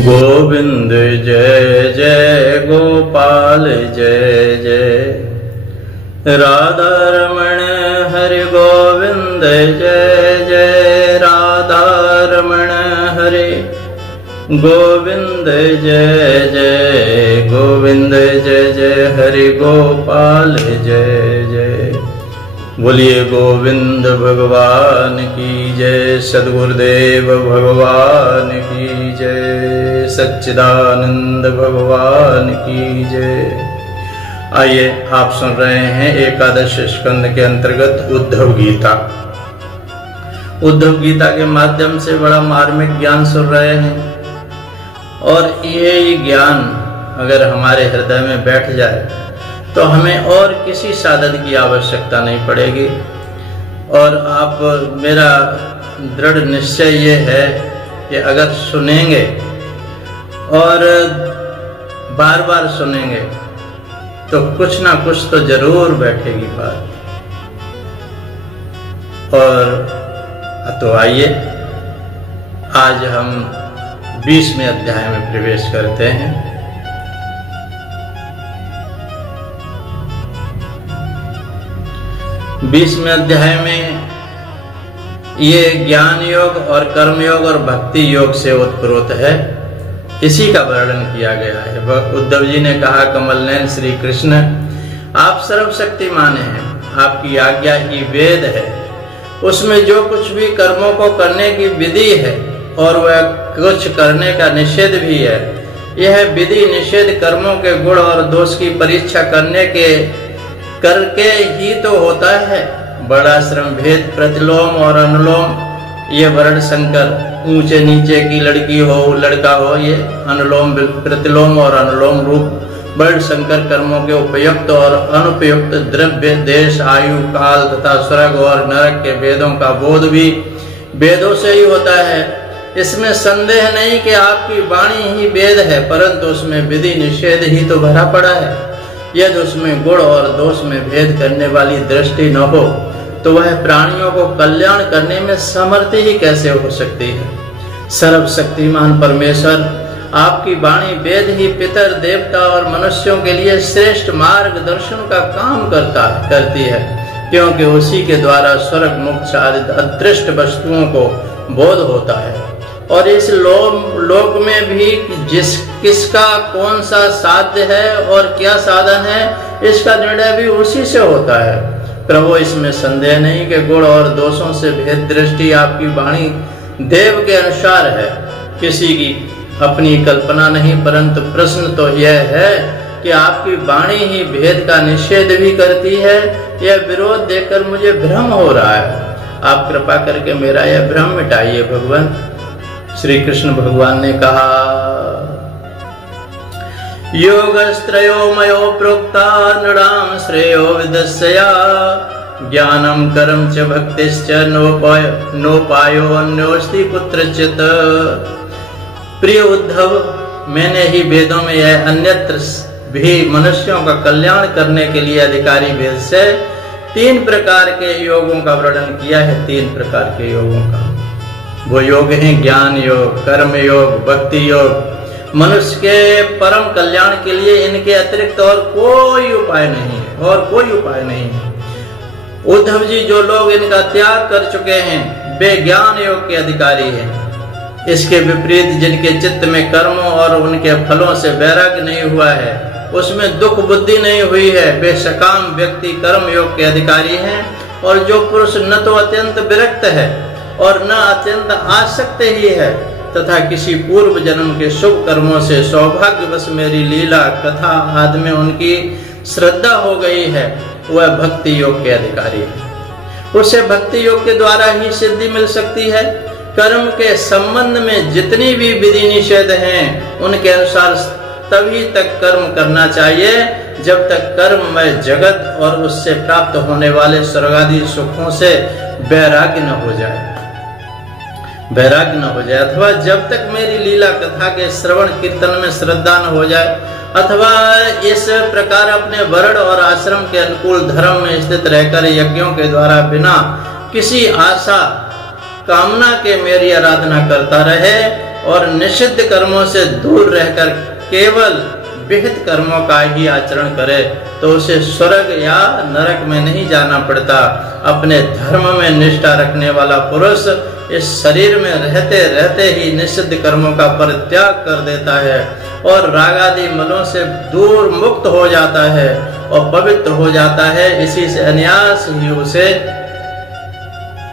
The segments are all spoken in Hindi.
गोविंद जय जय गोपाल जय जय, राधा रमण हरि गोविंद जय जय, राधा रमण हरि गोविंद जय जय, गोविंद जय जय हरि गोपाल जय जय। बोलिए गोविंद भगवान की जय, सद्गुरुदेव भगवान की जय, सच्चिदानंद भगवान की जय। आइए, आप सुन रहे हैं एकादश स्कंद के अंतर्गत उद्धव गीता। उद्धव गीता के माध्यम से बड़ा मार्मिक ज्ञान सुन रहे हैं, और ये ज्ञान अगर हमारे हृदय में बैठ जाए तो हमें और किसी साधन की आवश्यकता नहीं पड़ेगी। और आप, मेरा दृढ़ निश्चय ये है कि अगर सुनेंगे और बार बार सुनेंगे तो कुछ ना कुछ तो जरूर बैठेगी बात। और तो आइए, आज हम 20वें अध्याय में प्रवेश करते हैं। बीसवें अध्याय में ये ज्ञान योग और कर्म योग और भक्ति योग से उत्प्रोत है, इसी का वर्णन किया गया है। उद्धव जी ने कहा, कमलनयन श्री कृष्ण आप सर्वशक्तिमान हैं, आपकी आज्ञा ही वेद है, उसमें जो कुछ भी कर्मों को करने की विधि है और वह कुछ करने का निषेध भी है, यह विधि निषेध कर्मों के गुण और दोष की परीक्षा करके ही तो होता है। वर्णाश्रम भेद, प्रतिलोम और अनुलोम, ये वर्ण संकर, ऊंचे नीचे की लड़की हो लड़का हो, ये अनुलोम प्रतिलोम और अनुलोम रूप वर्ण संकर कर्मों के उपयुक्त और अनुपयुक्त द्रव्य, देश, आयु, काल तथा स्वर्ग और नरक के वेदों का बोध भी वेदों से ही होता है। इसमें संदेह नहीं कि आपकी वाणी ही वेद है, परंतु उसमें विधि निषेध ही तो भरा पड़ा है। यदि उसमें गुण और दोष में भेद करने वाली दृष्टि न हो तो वह प्राणियों को कल्याण करने में समर्थ ही कैसे हो सकती है। सर्वशक्तिमान परमेश्वर, आपकी वाणी वेद ही पितर, देवता और मनुष्यों के लिए श्रेष्ठ मार्गदर्शन का काम करती है, क्योंकि उसी के द्वारा स्वर्ग मोक्ष आदि अदृष्ट वस्तुओं को बोध होता है। और इस लोक में भी किसका कौन सा साध्य है और क्या साधन है, इसका निर्णय भी उसी से होता है। प्रभु, इसमें संदेह नहीं कि गुण और दोषों से भेद दृष्टि आपकी वाणी देव के अनुसार है, किसी की अपनी कल्पना नहीं। परंतु प्रश्न तो यह है कि आपकी वाणी ही भेद का निषेध भी करती है। यह विरोध देखकर मुझे भ्रम हो रहा है, आप कृपा करके मेरा यह भ्रम मिटाइए भगवान। श्री कृष्ण भगवान ने कहा, योगस्त्रयो मयो प्रोक्ता नृणाम श्रेयो विदस्या, ज्ञानम कर्म च भक्तिश्च नोपायो अन्योस्ति कुत्रचित्। प्रिय उद्धव, मैंने ही वेदों में यह अन्यत्र भी मनुष्यों का कल्याण करने के लिए अधिकारी वेद से 3 प्रकार के योगों का वर्णन किया है। 3 प्रकार के योगों का वो योग हैं ज्ञान योग, कर्म योग, भक्ति योग। मनुष्य के परम कल्याण के लिए इनके अतिरिक्त और कोई उपाय नहीं है, और कोई उपाय नहीं है। उद्धव जी, जो लोग इनका त्याग कर चुके हैं वे ज्ञान योग के अधिकारी हैं। इसके विपरीत जिनके चित्त में कर्मों और उनके फलों से वैराग्य नहीं हुआ है, उसमें दुख बुद्धि नहीं हुई है, वे सकाम व्यक्ति कर्म योग के अधिकारी हैं। और जो पुरुष न तो अत्यंत विरक्त है और न अत्यंत आसक्त ही है, तथा किसी पूर्व जन्म के शुभ कर्मों से सौभाग्यवश मेरी लीला कथा आदि में उनकी श्रद्धा हो गई है, वह भक्ति योग के अधिकारी है। उसे भक्ति योग के द्वारा ही सिद्धि मिल सकती है। कर्म के संबंध में जितनी भी विधि निषेध हैं, उनके अनुसार तभी तक कर्म करना चाहिए जब तक कर्ममय जगत और उससे प्राप्त होने वाले स्वर्गादि सुखों से वैराग्य न हो जाए, अथवा जब तक मेरी लीला कथा के श्रवण कीर्तन में श्रद्धा न हो जाए, अथवा इस प्रकार अपने वर्ण और आश्रम के अनुकूल धर्म में स्थित रहकर यज्ञों के द्वारा बिना किसी आशा कामना के मेरी आराधना करता रहे, और निषिद्ध कर्मों से दूर रहकर केवल विहित कर्मों का ही आचरण करे तो उसे स्वर्ग या नरक में नहीं जाना पड़ता। अपने धर्म में निष्ठा रखने वाला पुरुष इस शरीर में रहते रहते ही निषिद्ध कर्मों का परित्याग कर देता है और रागादि मलों से दूर मुक्त हो जाता है और पवित्र हो जाता है। इसी से अनायास ही उसे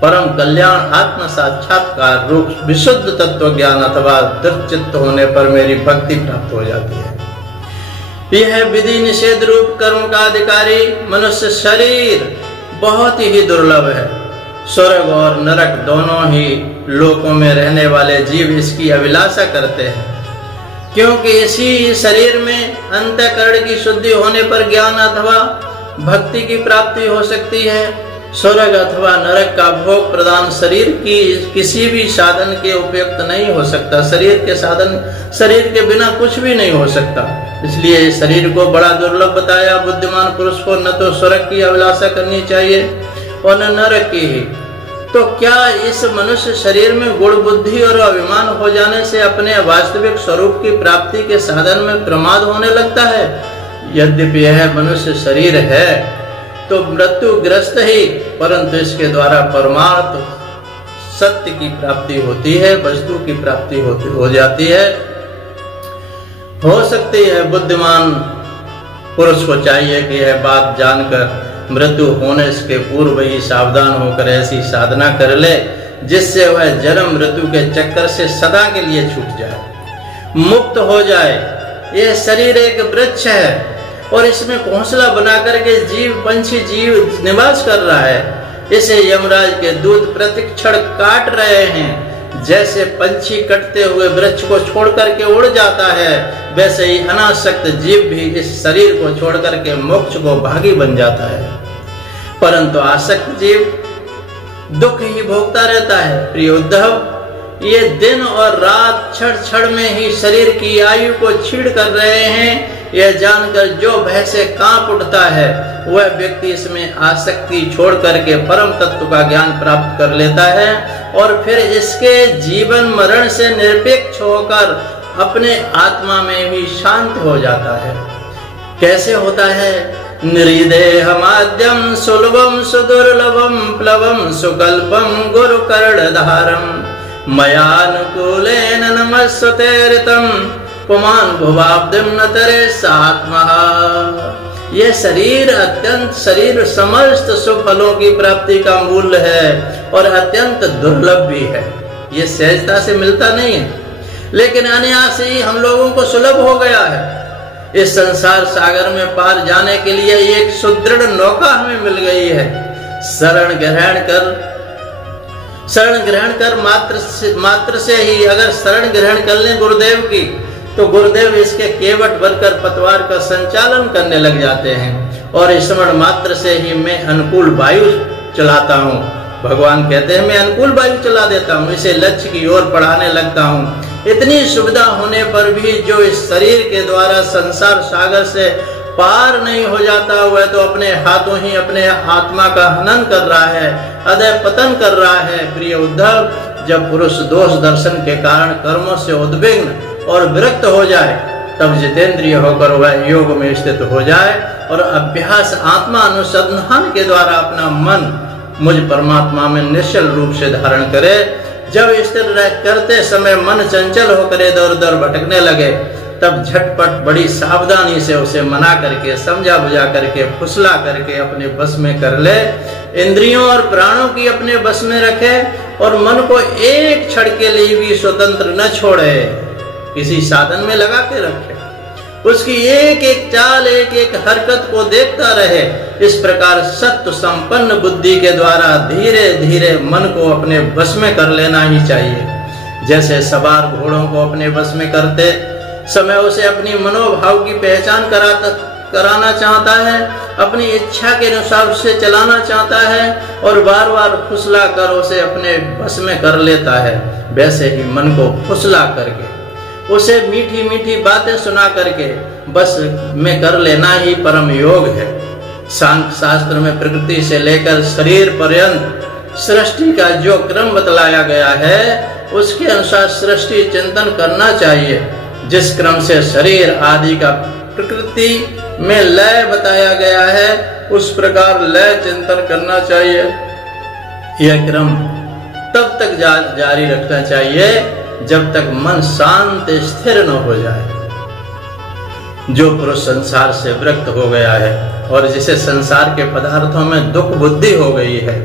परम कल्याण आत्म साक्षात्कार रूप विशुद्ध तत्व ज्ञान अथवा दृढ़चित्त होने पर मेरी भक्ति प्राप्त हो जाती है। यह विधि निषेध रूप कर्म का अधिकारी मनुष्य शरीर बहुत ही दुर्लभ है। स्वर्ग और नरक दोनों ही लोकों में रहने वाले जीव इसकी अभिलाषा करते हैं, क्योंकि इसी शरीर में अंतःकरण की शुद्धि होने पर ज्ञान अथवा भक्ति की प्राप्ति हो सकती है। स्वर्ग अथवा नरक का भोग प्रदान शरीर की किसी भी साधन के उपयुक्त नहीं हो सकता। शरीर के बिना कुछ भी नहीं हो सकता। इसलिए शरीर को बड़ा दुर्लभ बताया। बुद्धिमान पुरुष को न तो स्वर्ग की अभिलाषा करनी चाहिए और न नरक की ही। तो क्या इस मनुष्य शरीर में गुण बुद्धि और अभिमान हो जाने से अपने वास्तविक स्वरूप की प्राप्ति के साधन में प्रमाद होने लगता है? यद्यपि यह मनुष्य शरीर है तो मृत्युग्रस्त ही, परंतु इसके द्वारा परमार्थ सत्य की प्राप्ति होती है, वस्तु की प्राप्ति हो जाती है, हो सकती है। बुद्धिमान पुरुष को चाहिए कि यह बात जानकर मृत्यु होने के पूर्व ही सावधान होकर ऐसी साधना कर ले जिससे वह जन्म मृत्यु के चक्कर से सदा के लिए छूट जाए, मुक्त हो जाए। यह शरीर एक वृक्ष है और इसमें घोंसला बना करके जीव पंछी जीव निवास कर रहा है। इसे यमराज के दूत प्रतिक्षण काट रहे हैं। जैसे पंछी कटते हुए वृक्ष को छोड़ करके उड़ जाता है, वैसे ही अनासक्त जीव भी इस शरीर को छोड़ करके मोक्ष को भागी बन जाता है। परंतु आसक्त जीव दुख ही भोगता रहता है। प्रिय उद्धव, ये दिन और रात क्षण क्षण में ही शरीर की आयु को छीड़ कर रहे हैं। यह जानकर जो भय से कांप उठता है वह व्यक्ति इसमें आसक्ति छोड़ करके परम तत्व का ज्ञान प्राप्त कर लेता है और फिर इसके जीवन मरण से निरपेक्ष होकर अपने आत्मा में भी शांत हो जाता है। कैसे होता है? निरीदेहमाद्यम सुलभम सुदुर्लभम प्लवम सुकल्पम गुरु कर्णधारम मयानुकूलेन नमस्ते ऋतम पुमान भुवाब्दिम न तरे सात्मा। यह शरीर समस्त सुफलों की प्राप्ति का मूल्य है और अत्यंत दुर्लभ भी है। ये सहजता से मिलता नहीं है, लेकिन अनायास ही हम लोगों को सुलभ हो गया है। इस संसार सागर में पार जाने के लिए एक सुदृढ़ नौका हमें मिल गई है। शरण ग्रहण कर मात्र से ही अगर शरण ग्रहण कर लें गुरुदेव की, तो गुरुदेव इसके केवट बनकर पतवार का संचालन करने लग जाते हैं और स्मरण मात्र से ही मैं अनुकूल वायु चलाता हूँ। भगवान कहते हैं मैं अनुकूल वायु चला देता हूँ, इसे लक्ष्य की ओर बढ़ाने लगता हूँ। इतनी सुविधा होने पर भी जो इस शरीर के द्वारा संसार सागर से पार नहीं हो जाता, वह तो अपने हाथों ही अपने आत्मा का हनन कर रहा है, अदय पतन कर रहा है। प्रिय उद्धव, जब पुरुष दोष दर्शन के कारण कर्मों से उद्विग्न और विरक्त हो जाए, तब जितेंद्रिय होकर वह योग में स्थित हो जाए और अभ्यास आत्मा अनुसंधान के द्वारा अपना मन मुझ परमात्मा में निश्चल रूप से धारण करे। जब स्थिर करते समय मन चंचल होकर इधर उधर भटकने लगे, तब झटपट बड़ी सावधानी से उसे मना करके, समझा बुझा करके, फुसला करके अपने बस में कर ले। इंद्रियों और प्राणों की अपने बस में रखे और मन को एक क्षण के लिए भी स्वतंत्र न छोड़े, किसी साधन में लगा के रखे। उसकी एक एक चाल, एक एक हरकत को देखता रहे। इस प्रकार सत्व संपन्न बुद्धि के द्वारा धीरे धीरे मन को अपने बस में कर लेना ही चाहिए। जैसे सवार घोड़ों को अपने बस में करते समय उसे अपनी मनोभाव की पहचान कराना चाहता है, अपनी इच्छा के अनुसार उसे चलाना चाहता है और बार बार फुसला कर उसे अपने बस में कर लेता है। वैसे ही मन को फुसला करके, उसे मीठी मीठी बातें सुना करके बस में कर लेना ही परम योग है। सांख्य शास्त्र में प्रकृति से लेकर शरीर पर्यंत सृष्टि का जो क्रम बतलाया गया है उसके अनुसार सृष्टि चिंतन करना चाहिए। जिस क्रम से शरीर आदि का प्रकृति में लय बताया गया है उस प्रकार लय चिंतन करना चाहिए। यह क्रम तब तक जारी रखना चाहिए जब तक मन शांत स्थिर न हो जाए। जो पुरुष संसार से विरक्त हो गया है और जिसे संसार के पदार्थों में दुख बुद्धि हो गई है,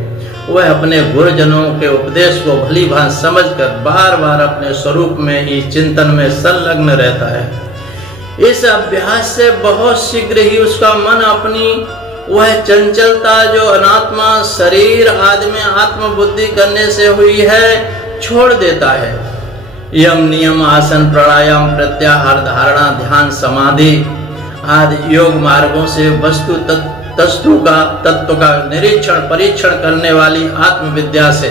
वह अपने गुरुजनों के उपदेश को भली भांति समझकर बार बार अपने स्वरूप में ही चिंतन में संलग्न रहता है। इस अभ्यास से बहुत शीघ्र ही उसका मन अपनी वह चंचलता जो अनात्मा शरीर आदि में आत्मबुद्धि करने से हुई है छोड़ देता है। यम नियम आसन प्राणायाम प्रत्याहार धारणा ध्यान समाधि आदि योग मार्गों से वस्तु तत्व का निरीक्षण परीक्षण करने वाली आत्मविद्या से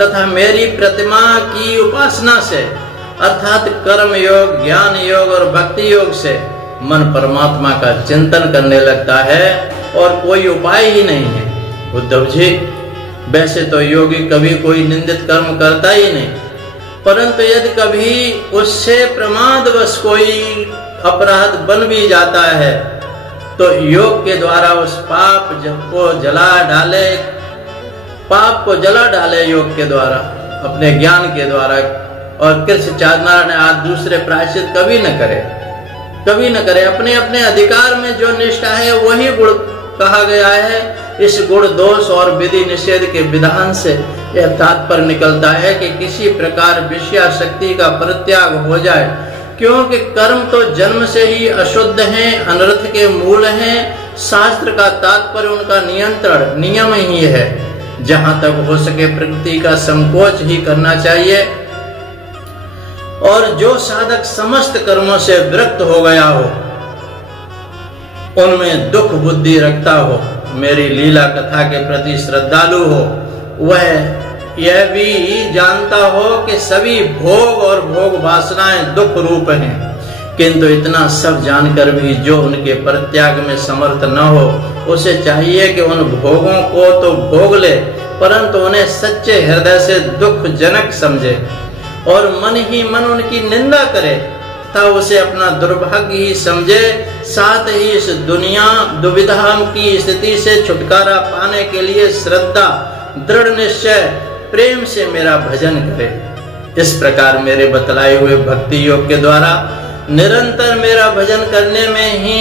तथा मेरी प्रतिमा की उपासना से अर्थात कर्म योग ज्ञान योग और भक्ति योग से मन परमात्मा का चिंतन करने लगता है और कोई उपाय ही नहीं है। उद्धव जी, वैसे तो योगी कभी कोई निंदित कर्म करता ही नहीं, परंतु यदि कभी उससे प्रमादवश कोई अपराध बन भी जाता है तो योग के द्वारा उस पाप को जला डाले योग के द्वारा अपने ज्ञान के द्वारा, और कृष्ण चारनारायण आदि दूसरे प्रायश्चित कभी न करे। अपने अपने अधिकार में जो निष्ठा है वही गुण कहा गया है। इस गुण दोष और विधि निषेध के विधान से यह तात्पर्य निकलता है कि किसी प्रकार विषयाशक्ति का परित्याग हो जाए, क्योंकि कर्म तो जन्म से ही अशुद्ध हैं, अनर्थ के मूल हैं। शास्त्र का तात्पर्य उनका नियंत्रण नियम ही है। जहां तक हो सके प्रकृति का संकोच ही करना चाहिए, और जो साधक समस्त कर्मों से विरक्त हो गया हो, उनमें दुख बुद्धि रखता हो, मेरी लीला कथा के प्रति श्रद्धालु हो, वह यह भी जानता हो कि सभी भोग और भोग वासनाएं दुख रूप हैं, किंतु इतना सब जानकर भी जो उनके परित्याग में समर्थ न हो, उसे चाहिए कि उन भोगों को तो भोग ले, परंतु उन्हें सच्चे हृदय से दुख जनक समझे और मन ही मन उनकी निंदा करे तथा उसे अपना दुर्भाग्य ही समझे। साथ ही इस दुनिया दुविधा की स्थिति से छुटकारा पाने के लिए श्रद्धा दृढ़ निश्चय प्रेम से मेरा भजन करे। इस प्रकार मेरे बतलाए हुए भक्ति योग के द्वारा निरंतर मेरा भजन करने में ही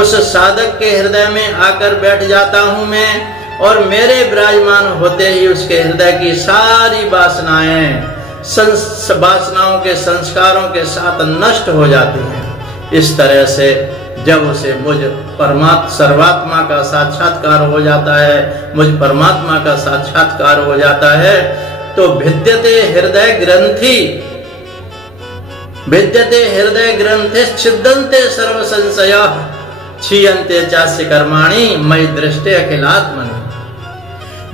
उस साधक के हृदय में आकर बैठ जाता हूँ मैं, और मेरे विराजमान होते ही उसके हृदय की सारी वासनाओं के संस्कारों के साथ नष्ट हो जाती हैं। इस तरह से जब उसे मुझ सर्वात्मा का साक्षात्कार हो जाता है, मुझ परमात्मा का साक्षात्कार हो जाता है, तो भिद्यते हृदय ग्रंथि छिद्यन्ते सर्व संशयाः क्षीयन्ते चास्य कर्माणि मयि दृष्टे अखिलात्मनि।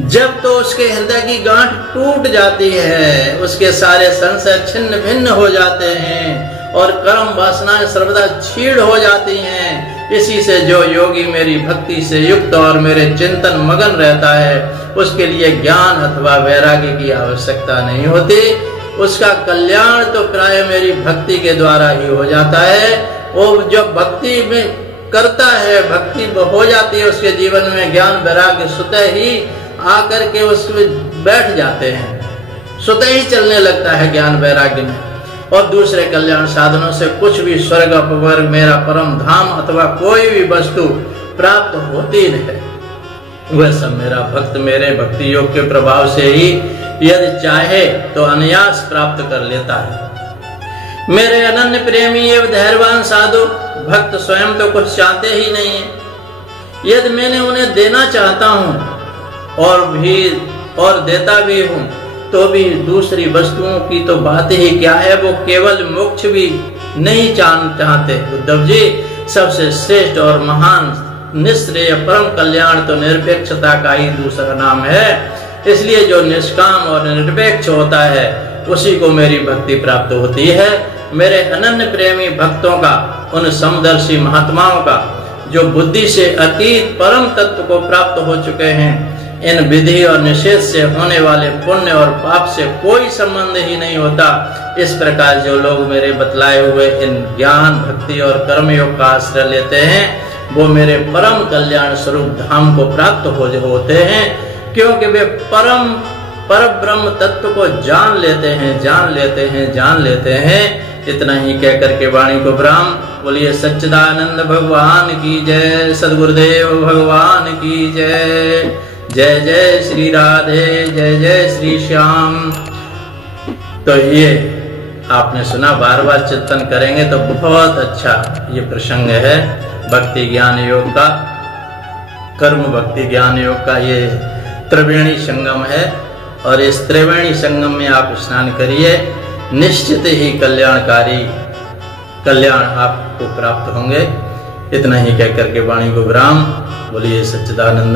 जब तो उसके हृदय की गांठ टूट जाती है, उसके सारे संशय छिन्न भिन्न हो जाते हैं और कर्म वासनाएं सर्वदा क्षीण हो जाती हैं। इसी से जो योगी मेरी भक्ति से युक्त और मेरे चिंतन मगन रहता है, उसके लिए ज्ञान अथवा वैराग्य की आवश्यकता नहीं होती। उसका कल्याण तो प्राय मेरी भक्ति के द्वारा ही हो जाता है। वो जो भक्ति में करता है, भक्ति हो जाती है उसके जीवन में, ज्ञान वैराग्य स्वतः ही आकर के उसमें बैठ जाते हैं, स्वतः ही चलने लगता है ज्ञान वैराग्य में, और दूसरे कल्याण साधनों से कुछ भी स्वर्ग अपवर्ग मेरा परम धाम अथवा कोई भी वस्तु प्राप्त होती नहीं। वह सब मेरा भक्त मेरे भक्ति योग के प्रभाव से ही यदि चाहे तो अनायास प्राप्त कर लेता है। मेरे अनन्य प्रेमी एवं धैर्यवान साधु भक्त स्वयं तो कुछ चाहते ही नहीं है। यदि मैंने उन्हें देना चाहता हूँ और देता भी हूँ, तो भी दूसरी वस्तुओं की तो बात ही क्या है, वो केवल मोक्ष भी नहीं चाहते। उद्धव जी, सबसे श्रेष्ठ और महान निश्रेय परम कल्याण तो निरपेक्षता का ही दूसरा नाम है। इसलिए जो निष्काम और निरपेक्ष होता है उसी को मेरी भक्ति प्राप्त होती है। मेरे अनन्य प्रेमी भक्तों का, उन समदर्शी महात्माओं का जो बुद्धि से अतीत परम तत्व को प्राप्त हो चुके हैं, इन विधि और निषेध से होने वाले पुण्य और पाप से कोई संबंध ही नहीं होता। इस प्रकार जो लोग मेरे बतलाए हुए इन ज्ञान, भक्ति और कर्मयोग का आश्रय लेते हैं वो मेरे परम कल्याण स्वरूप धाम को प्राप्त होते हैं, क्योंकि वे पर ब्रह्म तत्व को जान लेते हैं। इतना ही कहकर के वाणी को विराम। बोलिए सच्चिदानंद भगवान की जय, सद्गुरुदेव भगवान की जय। जय जय श्री राधे, जय जय श्री श्याम। तो ये आपने सुना, बार बार चिंतन करेंगे तो बहुत अच्छा ये प्रसंग है भक्ति ज्ञान योग का, कर्म भक्ति ज्ञान योग का। ये त्रिवेणी संगम है और इस त्रिवेणी संगम में आप स्नान करिए, निश्चित ही कल्याण आपको प्राप्त होंगे। इतना ही कहकर के वाणी को विराम। बोलिए सच्चिदानंद।